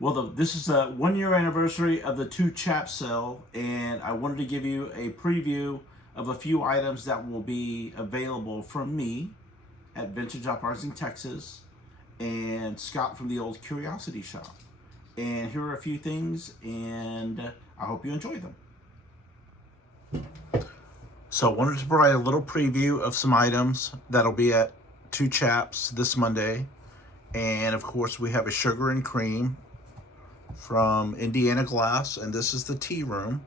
Well, this is a 1 year anniversary of the Two Chaps Sale, and I wanted to give you a preview of a few items that will be available from me at Vintage Uprising, Texas, and Scott from the Old Curiosity Shop. And here are a few things, and I hope you enjoy them. So I wanted to provide a little preview of some items that'll be at Two Chaps this Monday. And of course, we have a sugar and cream from Indiana Glass, and this is the tea room.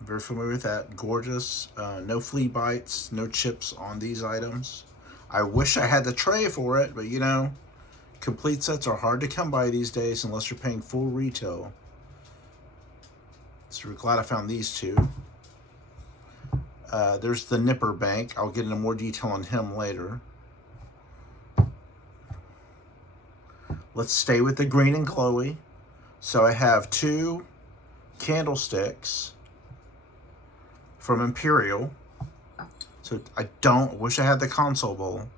I'm very familiar with that. Gorgeous. No flea bites, no chips on these items. I wish I had the tray for it, but you know, complete sets are hard to come by these days unless you're paying full retail. So we're glad I found these two. There's the Nipper Bank. I'll get into more detail on him later. Let's stay with the green and glowy. So I have two candlesticks from Imperial. So I wish I had the console bowl.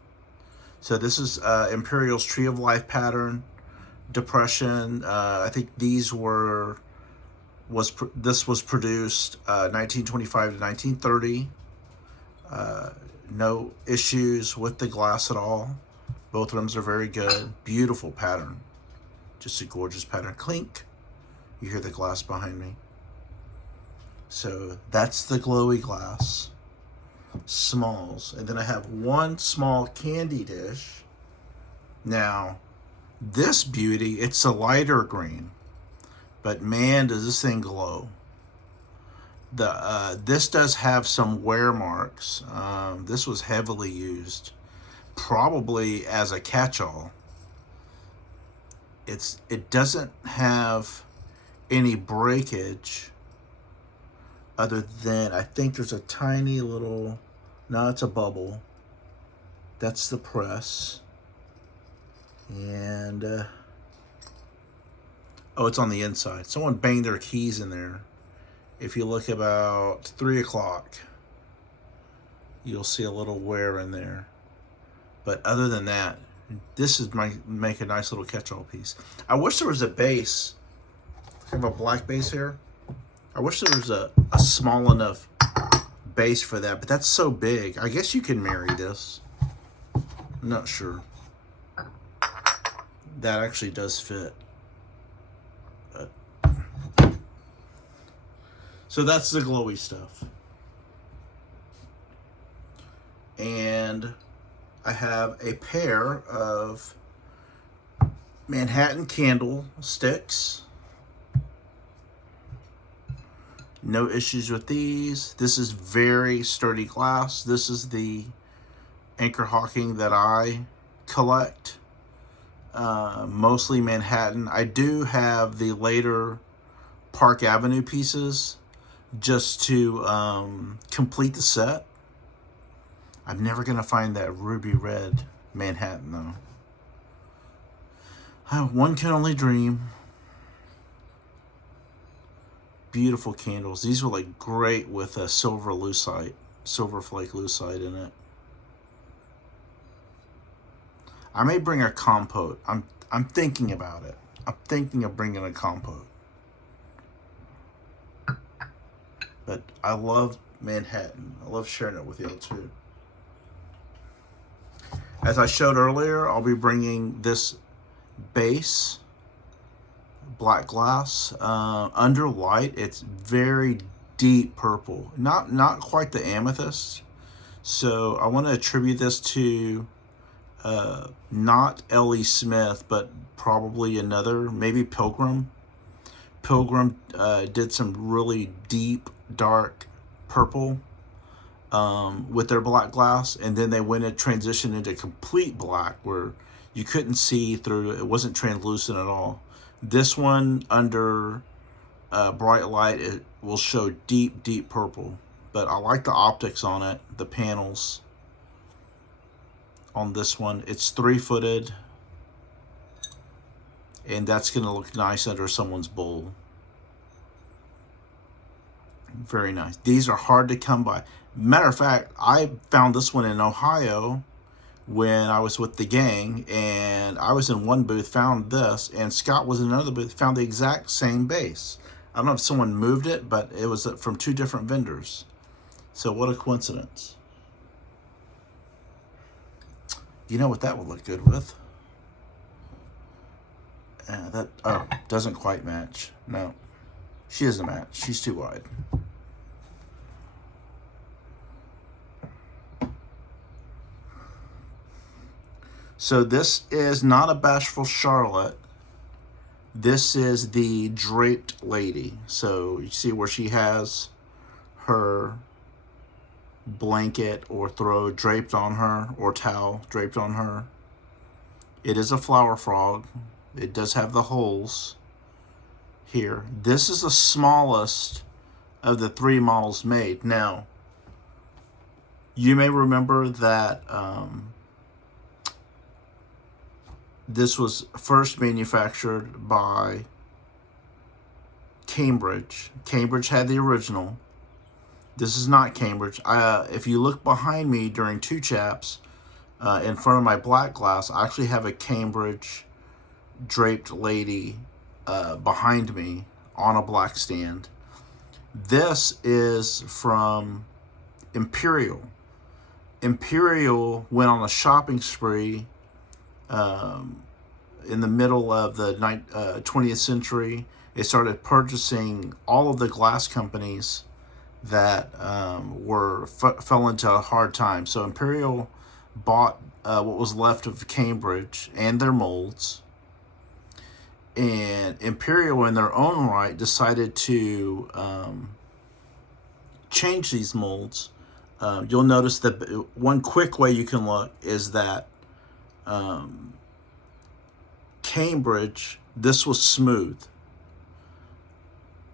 So this is Imperial's Tree of Life pattern, Depression. I think this was produced 1925 to 1930. No issues with the glass at all. Both of them are very good. Beautiful pattern. Just a gorgeous pattern. Clink. You hear the glass behind me. So that's the glowy glass. Smalls. And then I have one small candy dish. Now, this beauty, it's a lighter green. But man, does this thing glow. This does have some wear marks. This was heavily used, probably as a catch-all. It doesn't have any breakage other than I think there's a tiny little, no, it's a bubble. That's the press. And oh, it's on the inside. Someone banged their keys in there. If you look about 3 o'clock, you'll see a little wear in there. But other than that, this is make a nice little catch-all piece. I wish there was a base. I have a black base here. I wish there was a small enough base for that, but that's so big. I guess you can marry this. I'm not sure. That actually does fit. So that's the glowy stuff. And I have a pair of Manhattan candlesticks. No issues with these. This is very sturdy glass. This is the Anchor Hawking that I collect. Mostly Manhattan. I do have the later Park Avenue pieces just to complete the set. I'm never going to find that ruby red Manhattan though. One can only dream. Beautiful candles. These were like great with a silver lucite, silver flake lucite in it. I may bring a compote. I'm thinking about it. I'm thinking of bringing a compote. But I love Manhattan. I love sharing it with y'all too. As I showed earlier, I'll be bringing this base, black glass, under light. It's very deep purple, not quite the amethyst. So I want to attribute this to not L.E. Smith, but probably another, maybe Pilgrim. Pilgrim did some really deep, dark purple with their black glass, and then they went and transitioned into complete black where you couldn't see through. It wasn't translucent at all. This one under bright light, it will show deep, deep purple. But I like the optics on it, the panels on this one. It's 3-footed, and that's going to look nice under someone's bowl. Very nice. These are hard to come by. Matter of fact, I found this one in Ohio when I was with the gang, and I was in one booth, found this, and Scott was in another booth, found the exact same base. I don't know if someone moved it, but it was from 2 different vendors. So what a coincidence. You know what that would look good with? That doesn't quite match. No, she doesn't match. She's too wide. So this is not a bashful Charlotte. This is the draped lady. So you see where she has her blanket or throw draped on her, or towel draped on her. It is a flower frog. It does have the holes here. This is the smallest of the 3 models made. Now, you may remember that this was first manufactured by Cambridge. Cambridge had the original. This is not Cambridge. If you look behind me during Two Chaps, in front of my black glass, I actually have a Cambridge draped lady behind me on a black stand. This is from Imperial. Imperial went on a shopping spree in the middle of the 20th century. They started purchasing all of the glass companies that fell into a hard time. So Imperial bought what was left of Cambridge and their molds. And Imperial, in their own right, decided to change these molds. You'll notice that one quick way you can look is that Cambridge, this was smooth.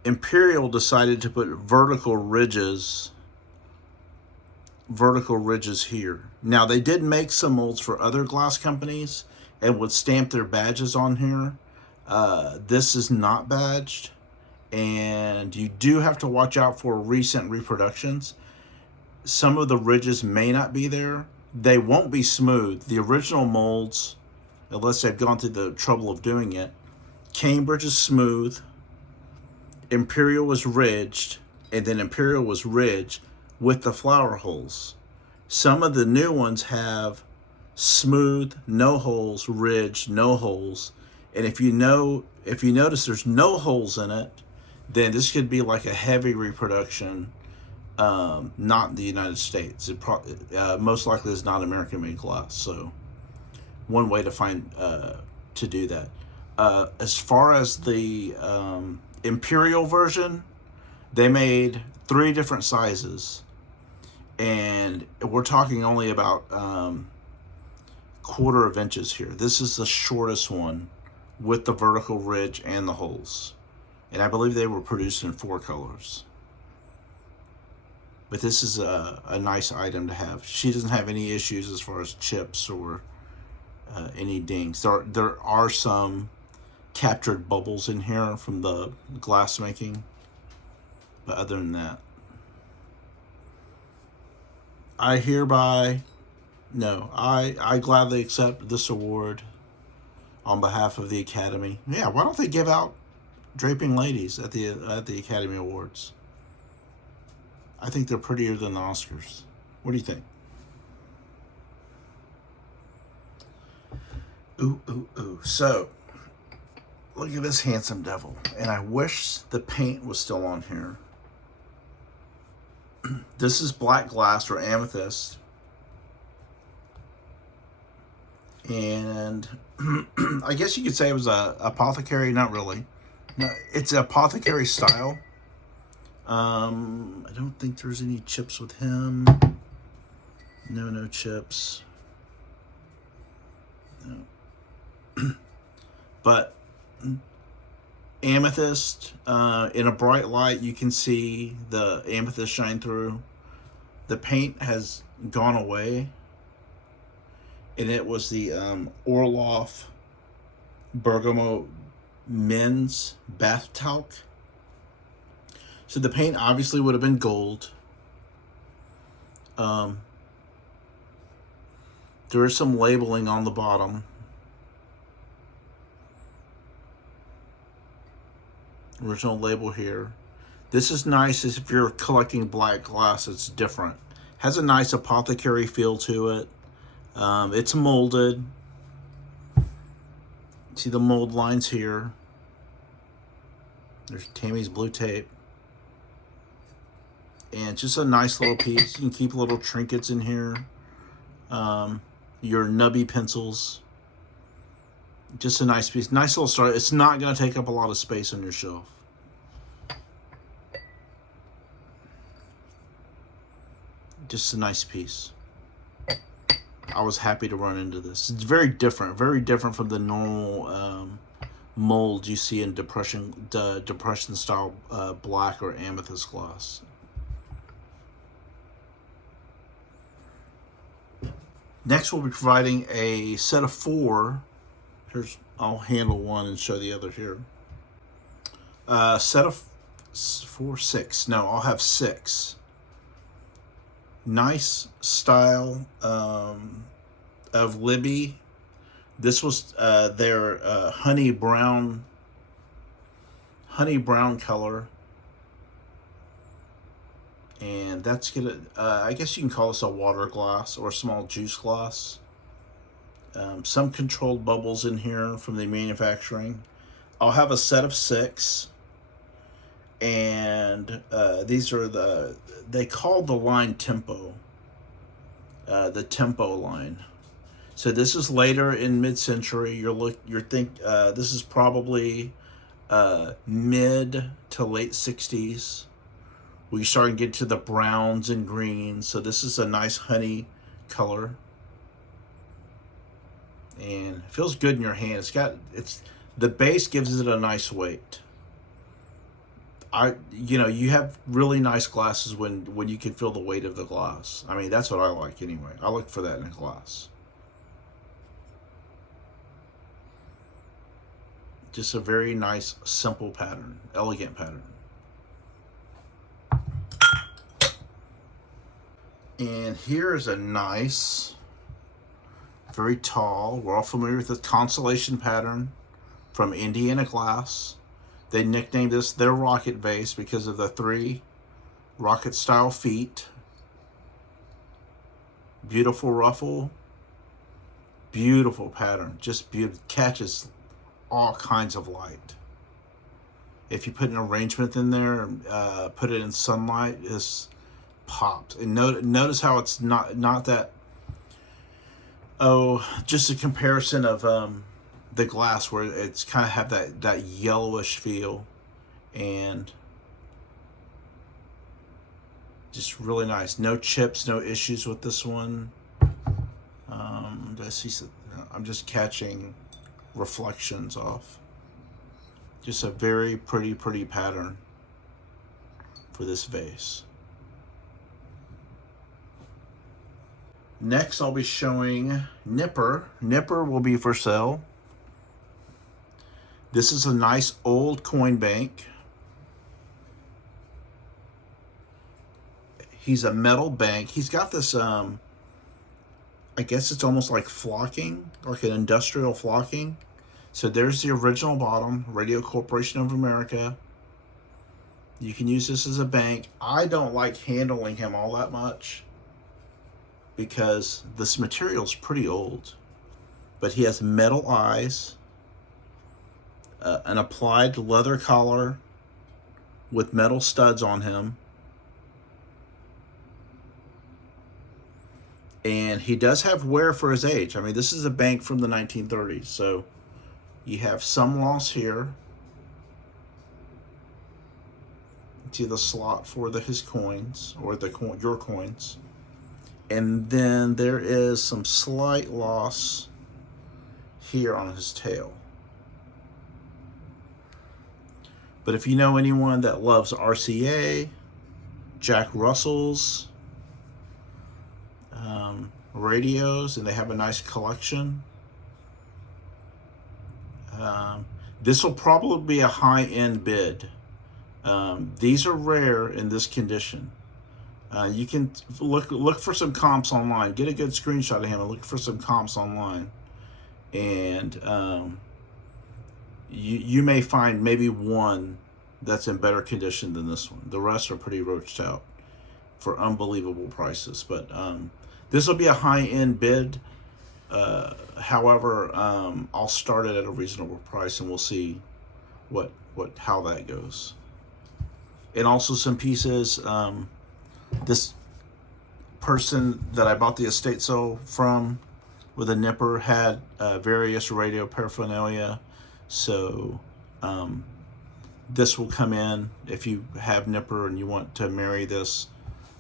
Imperial decided to put vertical ridges here. Now, they did make some molds for other glass companies and would stamp their badges on here. This is not badged, and you do have to watch out for recent reproductions. Some of the ridges may not be there. They won't be smooth. The original molds, unless they've gone through the trouble of doing it, Cambridge is smooth, Imperial was ridged, and then Imperial was ridged with the flower holes. Some of the new ones have smooth, no holes, ridged, no holes. And if you notice there's no holes in it, then this could be like a heavy reproduction, not in the United States. It most likely is not American-made glass. So one way to find to do that. As far as the Imperial version, they made 3 different sizes, and we're talking only about 1/4 inches here. This is the shortest one with the vertical ridge and the holes, and I believe they were produced in 4 colors. But this is a nice item to have. She doesn't have any issues as far as chips or any dings. There are some captured bubbles in here from the glass making, but other than that, I gladly accept this award on behalf of the Academy. Yeah, why don't they give out draping ladies at the Academy Awards? I think they're prettier than the Oscars. What do you think? Ooh, ooh, ooh. So, look at this handsome devil. And I wish the paint was still on here. This is black glass or amethyst. And I guess you could say it was a apothecary. Not really. No, it's apothecary style. I don't think there's any chips with him. No chips. No. But amethyst, in a bright light, you can see the amethyst shine through. The paint has gone away, and it was the Orloff Bergamo Men's Bath Talc. So the paint obviously would have been gold. There is some labeling on the bottom. Original label here. This is nice if you're collecting black glass. It's different. Has a nice apothecary feel to it. It's molded. See the mold lines here. There's Tammy's blue tape. And just a nice little piece. You can keep little trinkets in here. Your nubby pencils. Just a nice piece. Nice little start. It's not going to take up a lot of space on your shelf. Just a nice piece. I was happy to run into this. It's very different from the normal mold you see in depression style black or amethyst glass. Next, we'll be providing a set of 4. I'll handle one and show the other here. Set of 6. No, I'll have 6. Nice style of Libby. This was their honey brown color, and that's gonna. I guess you can call this a water glass or a small juice glass. Some controlled bubbles in here from the manufacturing. I'll have a set of 6. And these are they call the line Tempo, the Tempo line. So this is later in mid-century. This is probably mid to late 60s. We starting to get to the browns and greens. So this is a nice honey color, and it feels good in your hand. The base gives it a nice weight. You have really nice glasses when you can feel the weight of the glass. I mean, that's what I like anyway. I look for that in a glass. Just a very nice, simple pattern, elegant pattern. And here is a nice, very tall, we're all familiar with the constellation pattern from Indiana Glass. They nicknamed this their rocket vase because of the 3 rocket style feet. Beautiful ruffle. Beautiful pattern. Just beautiful. Catches all kinds of light. If you put an arrangement in there and put it in sunlight, it's popped. And notice how it's not that, just a comparison of the glass where it's kind of have that yellowish feel, and just really nice. No chips, no issues with this one. I'm just catching reflections off. Just a very pretty pattern for this vase. Next, I'll be showing Nipper. Nipper will be for sale. This is a nice old coin bank. He's a metal bank. He's got this, I guess it's almost like flocking, like an industrial flocking. So there's the original bottom, Radio Corporation of America. You can use this as a bank. I don't like handling him all that much because this material is pretty old. But he has metal eyes, an applied leather collar with metal studs on him. And he does have wear for his age. I mean, this is a bank from the 1930s, so you have some loss here. See the slot for his coins, or your coins. And then there is some slight loss here on his tail. But if you know anyone that loves RCA, Jack Russell's, radios, and they have a nice collection, this will probably be a high-end bid. These are rare in this condition. You can look for some comps online. Get a good screenshot of him and look for some comps online, and you may find maybe one that's in better condition than this one. The rest are pretty roached out for unbelievable prices. But this will be a high-end bid. However, I'll start it at a reasonable price, and we'll see how that goes. And also some pieces. This person that I bought the estate sale from with a nipper had various radio paraphernalia, so this will come in if you have nipper and you want to marry this.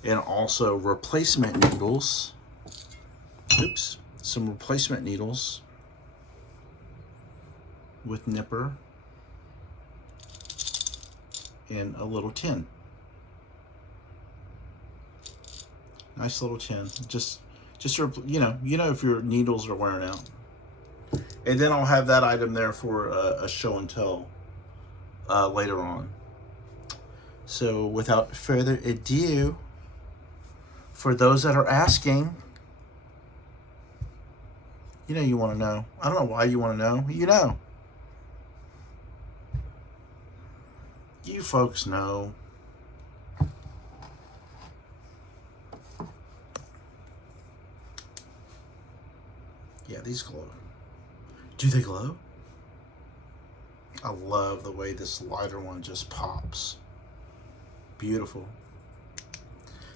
And also replacement needles. Oops, some replacement needles with nipper in a little tin. Nice little tin. Just you know if your needles are wearing out. And then I'll have that item there for a show and tell later on. So without further ado, for those that are asking, you want to know. I don't know why you want to know. You folks know. Yeah, these glow. Do they glow? I love the way this lighter one just pops. Beautiful.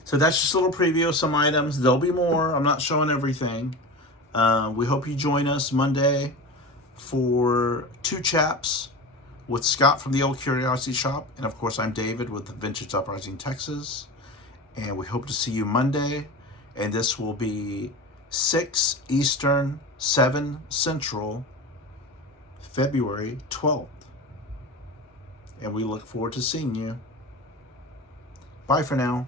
So that's just a little preview of some items. There'll be more. I'm not showing everything. We hope you join us Monday for Two Chaps with Scott from the Old Curiosity Shop. And of course, I'm David with Vintage Uprising Texas. And we hope to see you Monday. And this will be 6 Eastern, 7 Central, February 12th. And we look forward to seeing you. Bye for now.